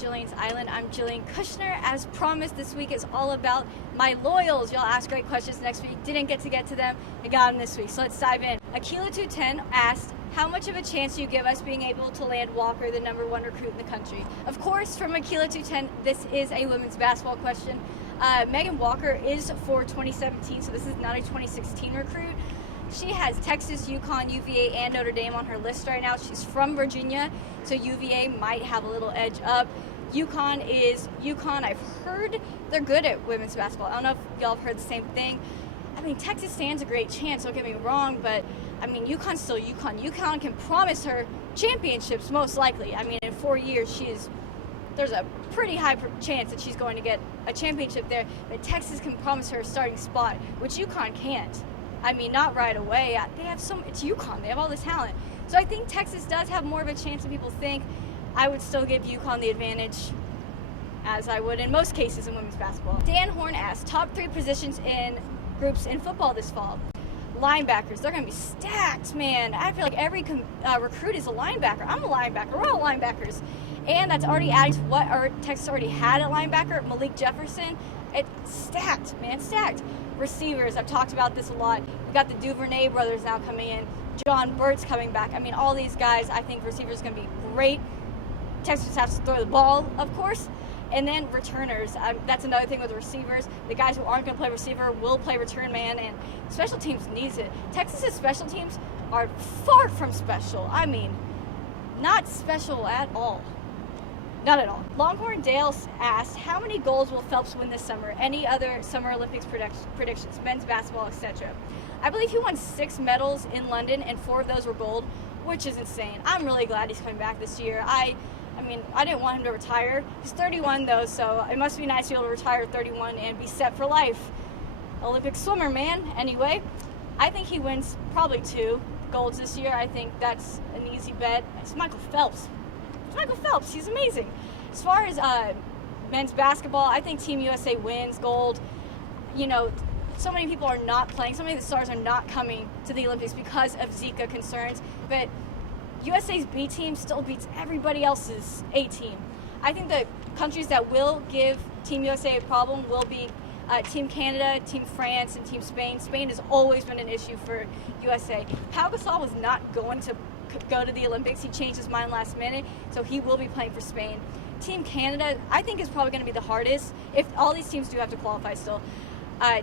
Jillian's Island. I'm Jillian Kushner. As promised, this week is all about my loyals. Y'all asked great questions next week. Didn't get to them. I got them this week. So let's dive in. Akila210 asked, how much of a chance do you give us being able to land Walker, the #1 recruit in the country? Of course, from Akila210, this is a women's basketball question. Megan Walker is for 2017, so this is not a 2016 recruit. She has Texas, UConn, UVA, and Notre Dame on her list right now. She's from Virginia, so UVA might have a little edge up. UConn is UConn. I've heard they're good at women's basketball. I don't know if y'all have heard the same thing. I mean, Texas stands a great chance, don't get me wrong, but I mean, UConn's still UConn. UConn can promise her championships, most likely. I mean, in 4 years, there's a pretty high chance that she's going to get a championship there, but Texas can promise her a starting spot, which UConn can't. I mean, not right away. It's UConn. They have all this talent. So I think Texas does have more of a chance than people think. I would still give UConn the advantage, as I would in most cases in women's basketball. Dan Horn asked, top 3 positions in groups in football this fall. Linebackers, they're going to be stacked, man. I feel like every recruit is a linebacker. I'm a linebacker. We're all linebackers. And that's already adding to what Texas already had at linebacker, Malik Jefferson. It's stacked, man, stacked. Receivers, I've talked about this a lot. We've got the Duvernay brothers now coming in. John Burt's coming back. I mean, all these guys, I think receivers are going to be great. Texas has to throw the ball, of course. And then returners. That's another thing with receivers. The guys who aren't going to play receiver will play return man, and special teams needs it. Texas's special teams are far from special. I mean, not special at all. Not at all. Longhorn Dale asked, how many golds will Phelps win this summer? Any other Summer Olympics predictions, men's basketball, etc.? I believe he won 6 medals in London, and 4 of those were gold, which is insane. I'm really glad he's coming back this year. I mean, I didn't want him to retire. He's 31 though, so it must be nice to be able to retire at 31 and be set for life. Olympic swimmer, man. Anyway, I think he wins probably 2 golds this year. I think that's an easy bet. It's Michael Phelps. He's amazing. As far as men's basketball, I think Team USA wins gold. You know, so many people are not playing. So many of the stars are not coming to the Olympics because of Zika concerns. But USA's B team still beats everybody else's A team. I think the countries that will give Team USA a problem will be Team Canada, Team France, and Team Spain. Spain has always been an issue for USA. Pau Gasol was not going to go to the Olympics. He changed his mind last minute, so he will be playing for Spain. Team Canada, I think, is probably going to be the hardest, if all these teams do have to qualify still.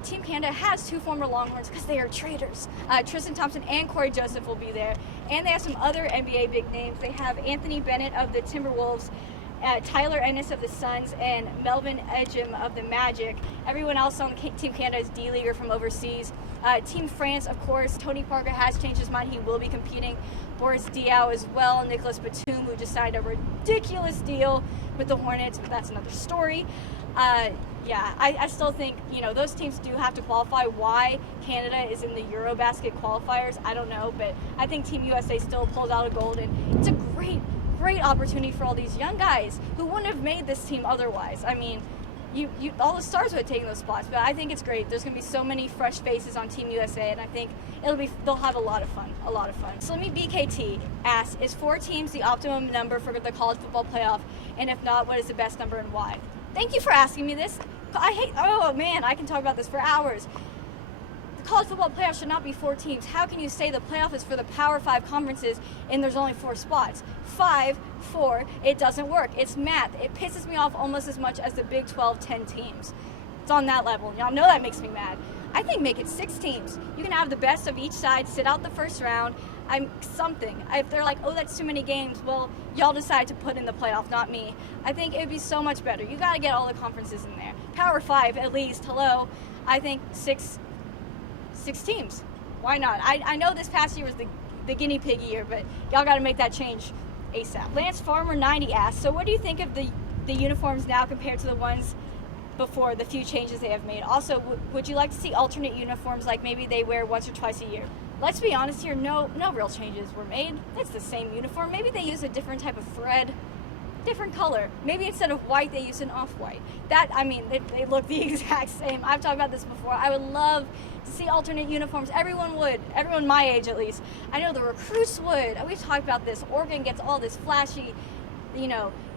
Team Canada has 2 former Longhorns because they are traitors. Tristan Thompson and Corey Joseph will be there. And they have some other NBA big names. They have Anthony Bennett of the Timberwolves, Tyler Ennis of the Suns, and Melvin Ejim of the Magic. Everyone else on Team Canada is D-Leaguer from overseas. Team France, of course, Tony Parker has changed his mind. He will be competing. Boris Diaw as well. Nicholas Batum, who just signed a ridiculous deal with the Hornets, but that's another story. I still think, those teams do have to qualify. Why Canada is in the Eurobasket qualifiers, I don't know, but I think Team USA still pulls out a gold, and it's a great opportunity for all these young guys who wouldn't have made this team otherwise. I mean, all the stars would have taken those spots, but I think it's great. There's going to be so many fresh faces on Team USA, and I think they'll have a lot of fun. Slimmy BKT asks, is 4 teams the optimum number for the college football playoff? And if not, what is the best number and why? Thank you for asking me this. I can talk about this for hours. The college football playoff should not be 4 teams. How can you say the playoff is for the Power 5 conferences and there's only 4 spots? 5, 4, it doesn't work. It's math. It pisses me off almost as much as the Big 12 10 teams. It's on that level. Y'all know that makes me mad. I think make it 6 teams. You can have the best of each side, sit out the first round. If they're like, oh, that's too many games, well, y'all decide to put in the playoff, not me. I think it would be so much better. You got to get all the conferences in there. Power 5, at least. Hello. I think 6 teams. Why not? I know this past year was the guinea pig year, but y'all got to make that change ASAP. Lance Farmer 90 asks, so what do you think of the uniforms now compared to the ones before, the few changes they have made? Also, would you like to see alternate uniforms, like maybe they wear once or twice a year? Let's be honest here, no real changes were made. It's the same uniform. Maybe they use a different type of thread, different color. Maybe instead of white, they use an off-white. They look the exact same. I've talked about this before. I would love to see alternate uniforms. Everyone would. Everyone my age, at least. I know the recruits would. We've talked about this. Oregon gets all this flashy,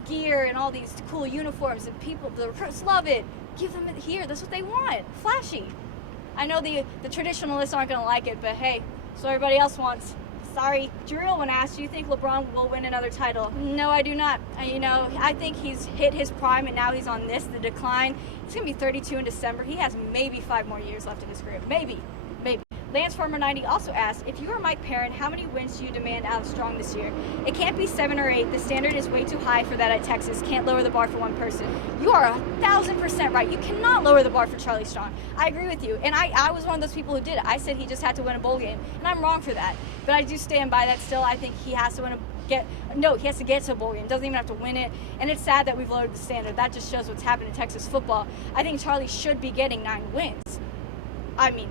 gear and all these cool uniforms, and people, the recruits love it. Give them it here. That's what they want. Flashy. I know the traditionalists aren't going to like it, but hey, that's what everybody else wants. Sorry. Jillian asked, do you think LeBron will win another title? No, I do not. I think he's hit his prime, and now he's on the decline. He's going to be 32 in December. He has maybe 5 more years left in his career. Maybe. Lance Farmer 90 also asked, if you were Mike Parent, how many wins do you demand out of Strong this year? It can't be 7 or 8. The standard is way too high for that at Texas. Can't lower the bar for one person. You are 1,000% right. You cannot lower the bar for Charlie Strong. I agree with you. And I was one of those people who did it. I said he just had to win a bowl game. And I'm wrong for that. But I do stand by that still. I think he has to he has to get to a bowl game. Doesn't even have to win it. And it's sad that we've lowered the standard. That just shows what's happened in Texas football. I think Charlie should be getting 9 wins. I mean,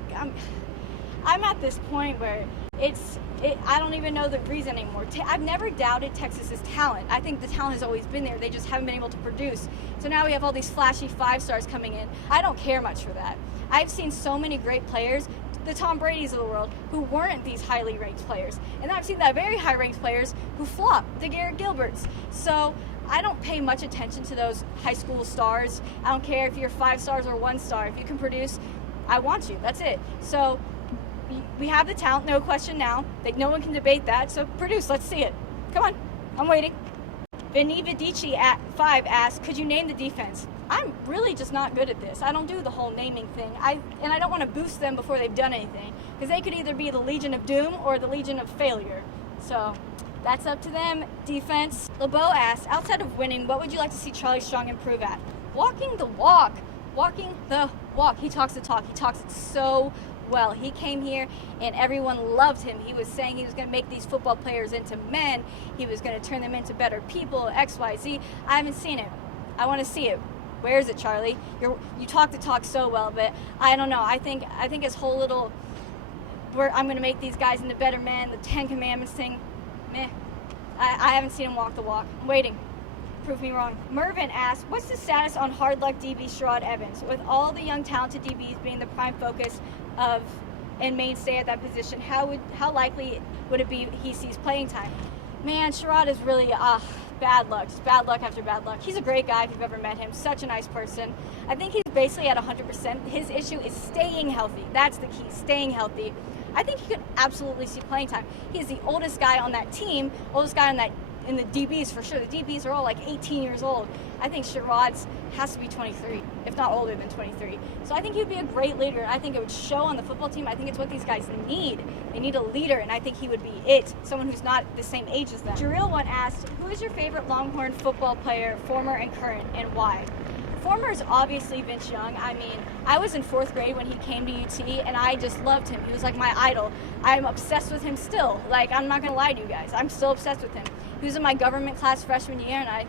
I'm at this point where I don't even know the reason anymore. I've never doubted Texas's talent. I think the talent has always been there. They just haven't been able to produce. So now we have all these flashy 5 stars coming in. I don't care much for that. I've seen so many great players, the Tom Bradys of the world, who weren't these highly ranked players. And I've seen that very high ranked players who flopped, the Garrett Gilberts. So I don't pay much attention to those high school stars. I don't care if you're 5 stars or 1 star. If you can produce, I want you. That's it. So we have the talent, no question now. Like, no one can debate that. So produce, let's see it. Come on, I'm waiting. Vinny Vidici at 5 asked, could you name the defense? I'm really just not good at this. I don't do the whole naming thing. I don't want to boost them before they've done anything, because they could either be the Legion of Doom or the Legion of Failure. So that's up to them. Defense. LeBeau asked, outside of winning, what would you like to see Charlie Strong improve at? Walking the walk. Walking the walk. He talks the talk. He talks it so well. He came here and everyone loved him. He was saying he was going to make these football players into men. He was going to turn them into better people, X, Y, Z. I haven't seen it. I want to see it. Where is it, Charlie? You talk the talk so well, but I don't know. I think his whole little, I'm going to make these guys into better men, the 10 Commandments thing, meh. I haven't seen him walk the walk. I'm waiting. Prove me wrong. Mervin asked, what's the status on hard luck DB Sherrod Evans? With all the young talented DBs being the prime focus of and mainstay at that position, how likely would it be he sees playing time? Man, Sherrod is really bad luck. Just bad luck after bad luck. He's a great guy if you've ever met him. Such a nice person. I think he's basically at 100%. His issue is staying healthy. That's the key, staying healthy. I think he could absolutely see playing time. He's the oldest guy on that team, oldest guy in the DBs for sure. The DBs are all like 18 years old. I think Sherrod's has to be 23, if not older than 23. So I think he'd be a great leader. I think it would show on the football team. I think it's what these guys need. They need a leader, and I think he would be it. Someone who's not the same age as them. Jillian asked, who is your favorite Longhorn football player, former and current, and why? Former is obviously Vince Young. I mean, I was in 4th grade when he came to UT, and I just loved him. He was like my idol. I'm obsessed with him still. Like, I'm not going to lie to you guys. I'm still obsessed with him. He was in my government class freshman year, and I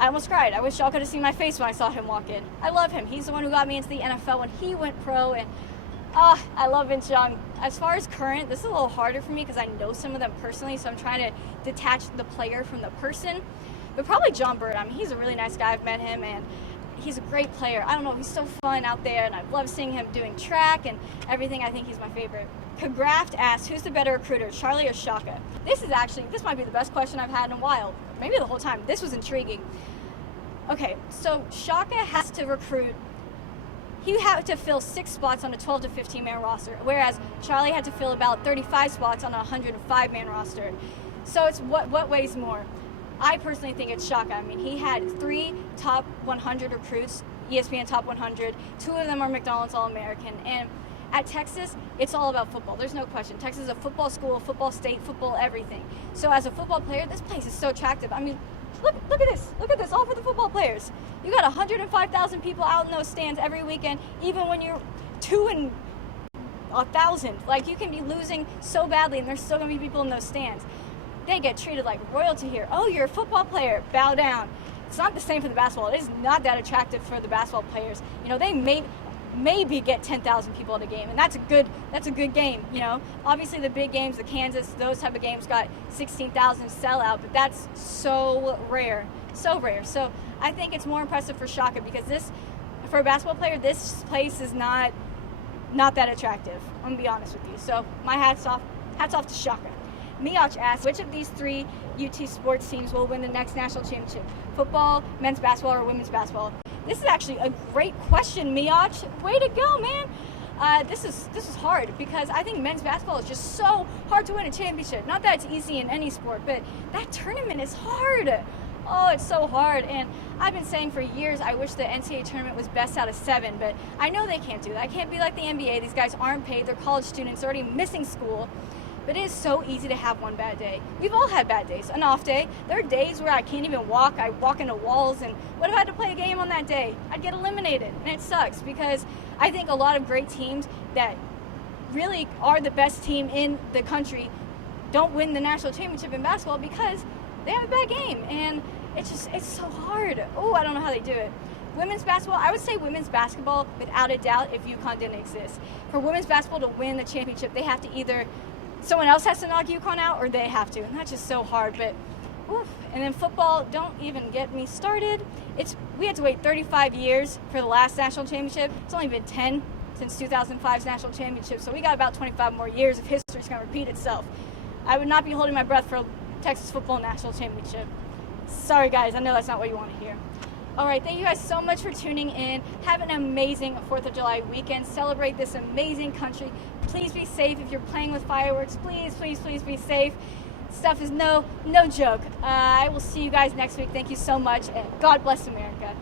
almost cried. I wish y'all could have seen my face when I saw him walk in. I love him. He's the one who got me into the NFL when he went pro, and I love Vince Young. As far as current, this is a little harder for me because I know some of them personally, so I'm trying to detach the player from the person. But probably John Bird. I mean, he's a really nice guy. I've met him, and he's a great player. I don't know, he's so fun out there, and I love seeing him doing track and everything. I think he's my favorite. Kagraft asked, who's the better recruiter, Charlie or Shaka? This might be the best question I've had in a while. Maybe the whole time. This was intriguing. Okay, so Shaka has to recruit. He had to fill 6 spots on a 12 to 15 man roster, whereas Charlie had to fill about 35 spots on a 105 man roster. So it's what weighs more? I personally think it's Shaka. I mean, he had 3 top 100 recruits, ESPN top 100. 2 of them are McDonald's All-American. And at Texas, it's all about football. There's no question. Texas is a football school, football state, football everything. So as a football player, this place is so attractive. I mean, look at this. Look at this, all for the football players. You got 105,000 people out in those stands every weekend, even when you're 2 in 1,000. Like, you can be losing so badly, and there's still going to be people in those stands. They get treated like royalty here. Oh, you're a football player. Bow down. It's not the same for the basketball. It is not that attractive for the basketball players. You know, they maybe get 10,000 people at a game, and that's a good game. You know, obviously the big games, the Kansas, those type of games got 16,000 sellout, but that's so rare, so rare. So I think it's more impressive for Shaka because for a basketball player, this place is not that attractive. I'm gonna be honest with you. So my hats off to Shaka. Mioch asks, which of these three UT sports teams will win the next national championship? Football, men's basketball, or women's basketball? This is actually a great question, Mioch. Way to go, man. This is hard because I think men's basketball is just so hard to win a championship. Not that it's easy in any sport, but that tournament is hard. Oh, it's so hard. And I've been saying for years I wish the NCAA tournament was best out of 7, but I know they can't do that. I can't be like the NBA. These guys aren't paid. They're college students, already missing school. But it is so easy to have one bad day. We've all had bad days, an off day. There are days where I can't even walk. I walk into walls, and what if I had to play a game on that day? I'd get eliminated, and it sucks because I think a lot of great teams that really are the best team in the country don't win the national championship in basketball because they have a bad game, and it's so hard. Oh, I don't know how they do it. Women's basketball, I would say women's basketball, without a doubt, if UConn didn't exist. For women's basketball to win the championship, they have to either someone else has to knock UConn out or they have to, and that's just so hard. But oof. And then football, don't even get me started. We had to wait 35 years for the last national championship. It's only been 10 since 2005's national championship, so we got about 25 more years if history's going to repeat itself. I would not be holding my breath for a Texas football national championship. Sorry guys, I know that's not what you want to hear. All right, thank you guys so much for tuning in. Have an amazing 4th of July weekend. Celebrate this amazing country. Please be safe if you're playing with fireworks. Please, please, please be safe. Stuff is no joke. I will see you guys next week. Thank you so much, and God bless America.